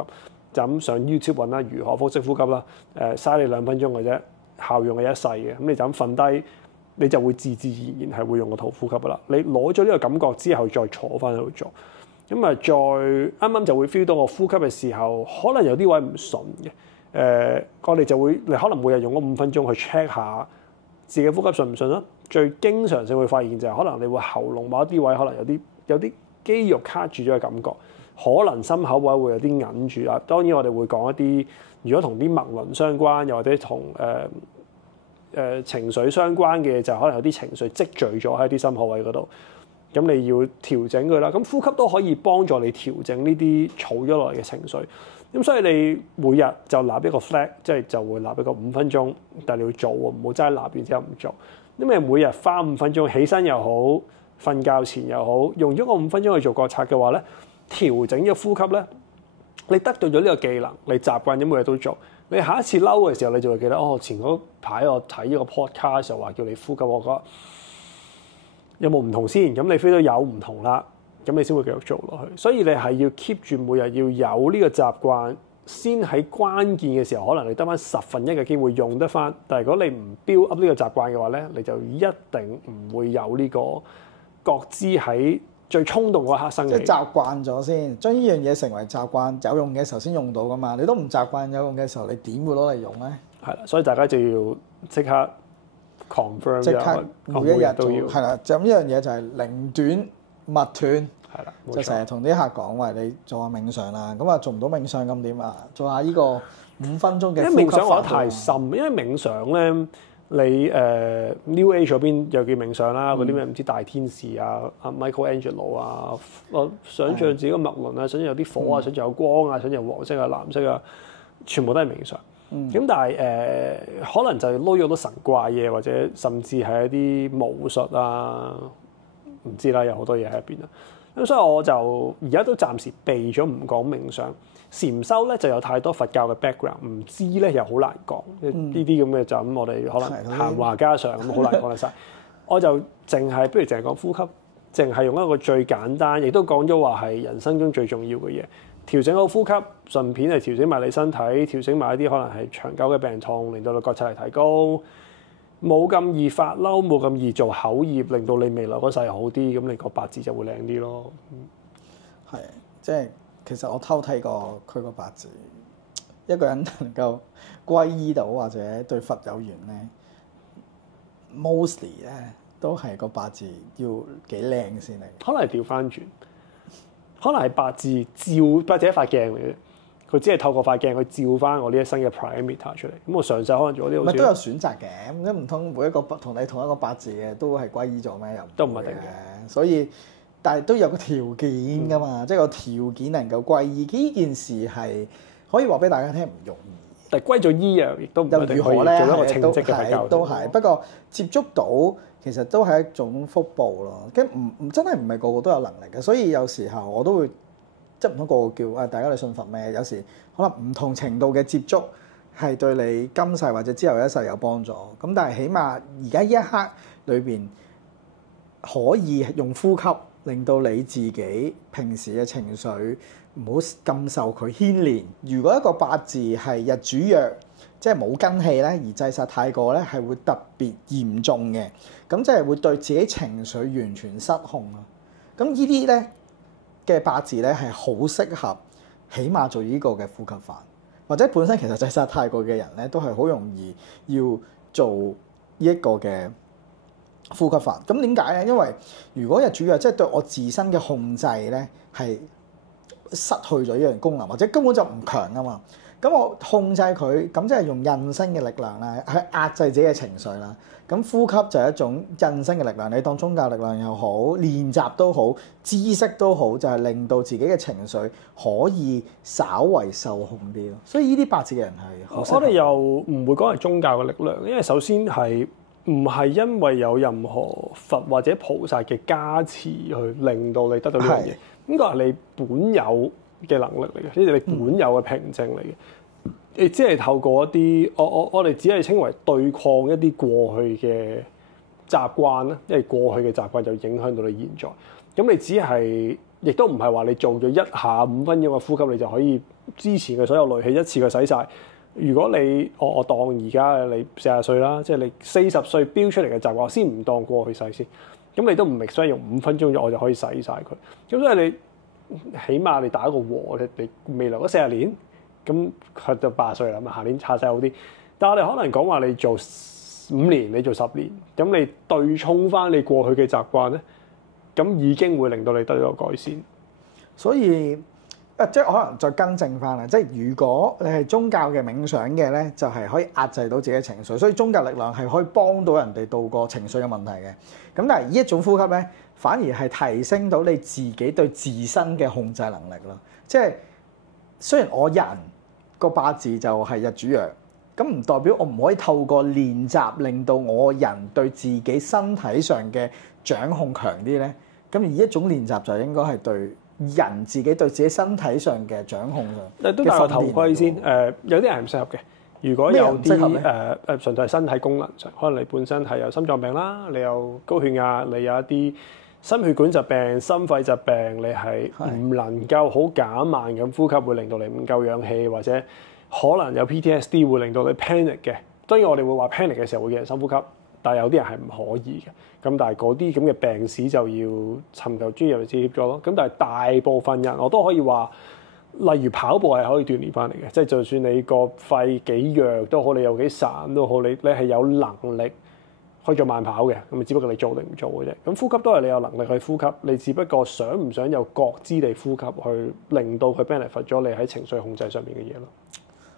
就咁上 YouTube 揾啦，如何腹式呼吸啦，嘥你2分鐘嘅啫，效用係一世嘅。咁你就咁瞓低，你就會自然係會用個肚呼吸噶啦。你攞咗呢個感覺之後，再坐翻喺度做，咁啊再啱啱就會 feel 到我呼吸嘅時候，可能有啲位唔順嘅。我哋就會你可能每日用嗰5分鐘去 check 下自己呼吸順唔順啦。最經常性會發現就係可能你會喉嚨某一啲位可能有啲肌肉卡住咗嘅感覺。可能心口位會有啲揞住啦。當然我哋會講一啲，如果同啲脈輪相關，又或者同情緒相關嘅，就可能有啲情緒積聚咗喺啲心口位嗰度。咁你要調整佢啦。咁呼吸都可以幫助你調整呢啲儲咗落嚟嘅情緒。咁所以你每日就立一個 flag，即係就會立一個5分鐘，但係你要做喎，唔好齋立完之後唔做。因為每日花5分鐘，起身又好，瞓覺前又好，用咗個5分鐘去做覺察嘅話咧。調整咗呼吸咧，你得到咗呢個技能，你習慣咗每日都做。你下一次嬲嘅時候，你就會記得哦，前嗰排我睇呢個 podcast 嘅時候話叫你呼吸，我覺得有冇唔同先？咁你 feel 到有唔同啦，咁你先會繼續做落去。所以你係要 keep 住每日要有呢個習慣，先喺關鍵嘅時候，可能你得翻1/10嘅機會用得翻。但係如果你唔 build up 呢個習慣嘅話咧，你就一定唔會有呢個覺知喺最衝動嗰刻生嘅。即係習慣咗先，將呢樣嘢成為習慣，有用嘅時候先用到噶嘛。你都唔習慣有用嘅時候，你點會攞嚟用咧？係啦，所以大家就要即刻 confirm，即刻每一日都要係啦。就咁呢樣嘢就係零斷勿斷。係啦，就成日同啲客講，喂，你做下冥想啦。咁啊，做唔到冥想咁點啊？做下呢個5分鐘嘅呼吸法。因為冥想我覺得太深，因為冥想咧，你New Age 嗰邊又叫冥想啦，嗰啲咩唔知大天使啊、Michelangelo 啊，我想像自己個脈輪啊，想像有啲火啊，想像有光啊，想像有黃色啊、藍色啊，全部都係冥想。咁但係可能就係撈咗好多神怪嘢，或者甚至係一啲巫術啊，唔知啦，有好多嘢喺入邊啦。咁所以我就而家都暫時避咗唔講冥想。禪修咧就有太多佛教嘅 background， 唔知咧又好難講。呢啲咁嘅就咁，我哋可能閒話家常咁，好難講得晒。我就不如淨係講呼吸，淨係用一個最簡單，亦都講咗話係人生中最重要嘅嘢。調整好呼吸，順便係調整埋你身體，調整埋一啲可能係長久嘅病痛，令到你覺察力提高，冇咁易發嬲，冇咁易做口業，令到你未來嗰世好啲，咁你個八字就會靚啲咯。係，即係其實我偷睇過佢個八字，一個人能夠歸依到或者對佛有緣咧，mostly 咧都係個八字要幾靚先嚟。可能係調翻轉，可能係八字照八字一塊鏡嚟嘅，佢只係透過塊鏡去照翻我呢一生嘅 parameter 出嚟。咁我上世可能做啲好似都有選擇嘅，咁唔通每一個同你同一個八字嘅都係歸依咗咩？又都唔一定嘅。所以但係都有個條件噶嘛，即係個條件能夠歸依，呢件事係可以話俾大家聽唔容易。但係歸咗依啊，亦都唔一定可以做一個稱職嘅佛教徒。都係，不過接觸到其實都係一種福報咯。跟唔真係唔係個個都有能力嘅，所以有時候我都會即係唔通個個叫大家你信佛咩？有時可能唔同程度嘅接觸係對你今世或者之後一世有幫助。咁但係起碼而家呢一刻裏邊可以用呼吸令到你自己平時嘅情緒唔好咁受佢牽連。如果一個八字係日主弱，即係冇根氣咧，而制殺太過咧，係會特別嚴重嘅。咁即係會對自己情緒完全失控啊！咁呢啲咧嘅八字咧係好適合，起碼做呢個嘅呼吸法，或者本身其實制殺太過嘅人咧，都係好容易要做呢一個嘅呼吸法。咁點解咧？因為如果日主弱，即係對我自身嘅控制咧係失去咗呢樣功能，或者根本就唔強啊嘛。咁我控制佢，咁即係用印星嘅力量啦，去壓制自己嘅情緒啦。咁呼吸就係一種印星嘅力量，你當宗教力量又好，練習都好，知識都好，就係令到自己嘅情緒可以稍為受控啲咯。所以呢啲八字嘅人係好適合。我哋又唔會講係宗教嘅力量，因為首先係唔係因為有任何佛或者菩薩嘅加持去令到你得到呢樣嘢，呢個係你本有嘅能力嚟嘅，呢係你本有嘅平靜嚟嘅。你只係透過一啲我哋只係稱為對抗一啲過去嘅習慣啦，因為過去嘅習慣就影響到你現在。咁你只係亦都唔係話你做咗一下5分鐘嘅呼吸，你就可以之前嘅所有戾氣一次過洗晒。如果你我當而家你40歲啦，即係你40歲標出嚟嘅習慣，先唔當過去世先。咁你都唔 expect 用5分鐘我就可以洗晒佢。咁所以你起碼你打個和，你未來嗰40年，咁佢就80歲啦嘛，下年下世好啲。但係我哋可能講話你做5年，你做10年，咁你對沖翻你過去嘅習慣咧，咁已經會令到你得到改善。所以即係可能再更正翻啦，即係如果你係宗教嘅冥想嘅咧，就係可以壓制到自己嘅情緒，所以宗教力量係可以幫到人哋度過情緒嘅問題嘅。咁但係呢一種呼吸咧，反而係提升到你自己對自身嘅控制能力咯。即係雖然我人個八字就係日主弱，咁唔代表我唔可以透過練習令到我人對自己身體上嘅掌控強啲咧。咁而一種練習就應該係對人自己對自己身體上嘅掌控上，都戴個頭盔先。有啲人係唔適合嘅。如果有啲純粹係身體功能上，可能你本身係有心臟病啦，你有高血壓，你有一啲心血管疾病、心肺疾病，你係唔能夠好減慢咁呼吸，會令到你唔夠氧氣，或者可能有 PTSD 會令到你 panic 嘅。當然我哋會話 panic 嘅時候會叫人深呼吸，但係有啲人係唔可以嘅。咁但係嗰啲咁嘅病史就要尋求專業人士協助咯。咁但係大部分人我都可以話，例如跑步係可以鍛鍊翻嚟嘅，即係就算你個肺幾弱都好，你有幾散都好，你係有能力可以做慢跑嘅。咁只不過你做定唔做嘅啫。咁呼吸都係你有能力去呼吸，你只不過想唔想有覺知地呼吸，去令到佢 benefit 咗你喺情緒控制上面嘅嘢咯。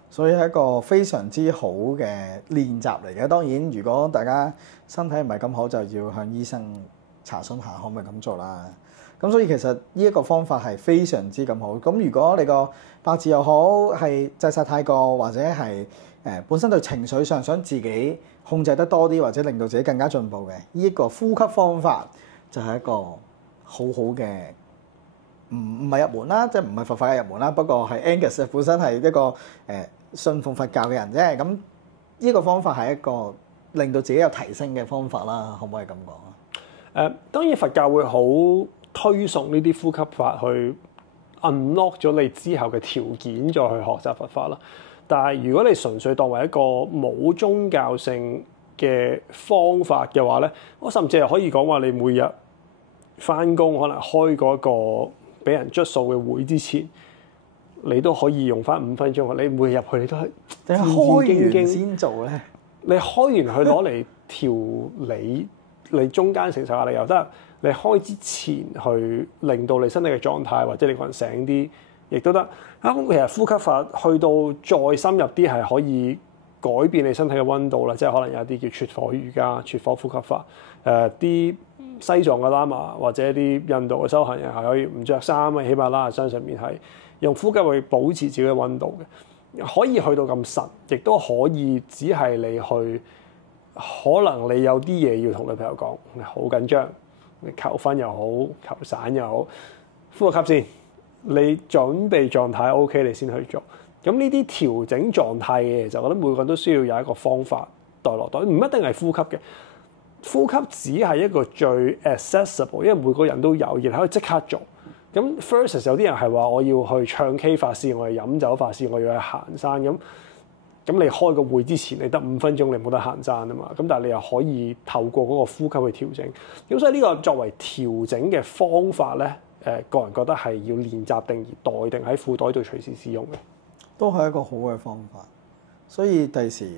所以係一個非常之好嘅練習嚟嘅。當然，如果大家身體唔係咁好，就要向醫生查詢下可唔可以咁做啦。咁所以其實呢一個方法係非常之咁好。咁如果你個八字又好，係制殺太過，或者係本身對情緒上想自己控制得多啲，或者令到自己更加進步嘅，呢一個呼吸方法就係一個好好嘅。唔係入門啦，即係唔係佛法嘅入門啦。不過係 Angus 本身係一個信奉佛教嘅人啫。咁呢個方法係一個令到自己有提升嘅方法啦，可唔可以咁講啊？當然佛教會好推崇呢啲呼吸法去 unlock 咗你之後嘅條件，再去學習佛法啦。但係如果你純粹當為一個冇宗教性嘅方法嘅話咧，我甚至係可以講話你每日返工可能開嗰個俾人捽數嘅會之前，你都可以用翻5分鐘。你每日入去你都係定係開完先做咧？你開完去攞嚟調理你中間承受壓力又得，你開之前去令到你身體嘅狀態或者你個人醒啲，亦都得。咁其實呼吸法去到再深入啲係可以改變你身體嘅温度啦，即係可能有啲叫拙火瑜伽、拙火呼吸法。啲西藏嘅喇嘛或者啲印度嘅修行人係可以唔着衫喺喜馬拉雅山上面係用呼吸去保持自己嘅温度嘅，可以去到咁實，亦都可以只係你去，可能你有啲嘢要同女朋友講，你好緊張，你求婚又好，求散又好，呼個吸先，你準備狀態 OK，你先去做。咁呢啲調整狀態嘅嘢，就覺得每個人都需要有一個方法袋落袋，唔一定係呼吸嘅。呼吸只係一個最 accessible，因為每個人都有，而係可以即刻做。咁 versus 有啲人係話我要去唱 K 發泄，我要飲酒發泄，我要去行山咁。咁你開個會之前，你得5分鐘，你冇得行山啊嘛。咁但係你又可以透過嗰個呼吸去調整。咁所以呢個作為調整嘅方法咧，個人覺得係要練習定而待定喺褲袋度隨時使用嘅。都係一個好嘅方法。所以第時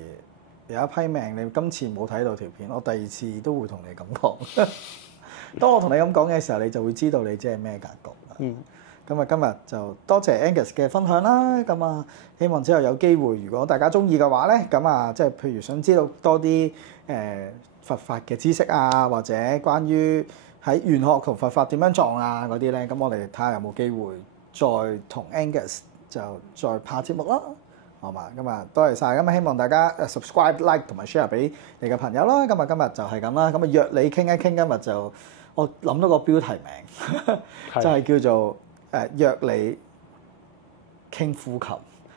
有一批命，你今次冇睇到條片，我第2次都會同你咁講。當我同你咁講嘅時候，你就會知道你即係咩格局啦。咁啊，今日就多謝 Angus 嘅分享啦。咁啊，希望之後有機會，如果大家中意嘅話咧，咁啊，即係譬如想知道多啲佛法嘅知識啊，或者關於喺玄學同佛法點樣撞啊嗰啲咧，咁我哋睇下有冇機會再同 Angus 就再拍節目啦，好嘛？咁啊，多謝晒。咁啊，希望大家subscribe、like 同埋 share 俾你嘅朋友啦。咁啊，今日就係咁啦。咁啊，約你傾一傾。今日就我諗到個標題名，就係叫做約你傾呼吸，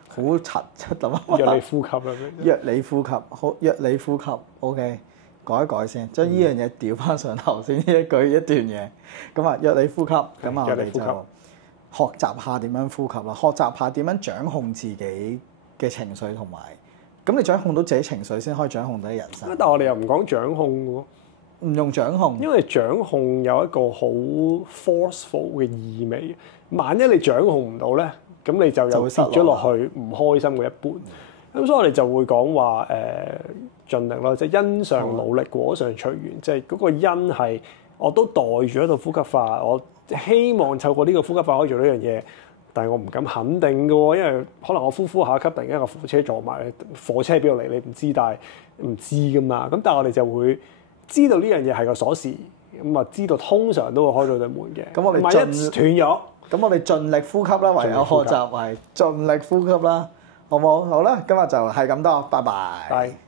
好柒出咁啊！約你呼吸啦，約你呼吸，好約你呼吸。OK， 改一改先，將呢樣嘢調翻上頭先，呢一句一段嘢。咁啊，約你呼吸，咁啊，我哋就學習下點樣呼吸啦，學習下點樣掌控自己嘅情緒同埋，咁你掌控到自己情緒先可以掌控到啲人生。但係我哋又唔講掌控嘅喎。唔用掌控，因為掌控有一個好 forceful 嘅意味。萬一你掌控唔到咧，咁你就又跌咗落去唔開心嘅一半。咁所以我哋就會講話盡力咯，即係因上努力，果上隨緣。即係嗰個因係我都袋住一套呼吸法，我希望透過呢個呼吸法可以做呢樣嘢，但係我唔敢肯定嘅喎，因為可能我呼下吸，突然間個火車撞埋，火車邊度嚟你唔知，但係唔知噶嘛。咁但係我哋就會知道呢樣嘢係個鎖匙，咁啊知道通常都會開到對門嘅。咁我哋萬一斷咗，咁我哋盡力呼吸啦，唯有學習係盡力呼吸啦，好冇？好啦，今日就係咁多，拜拜。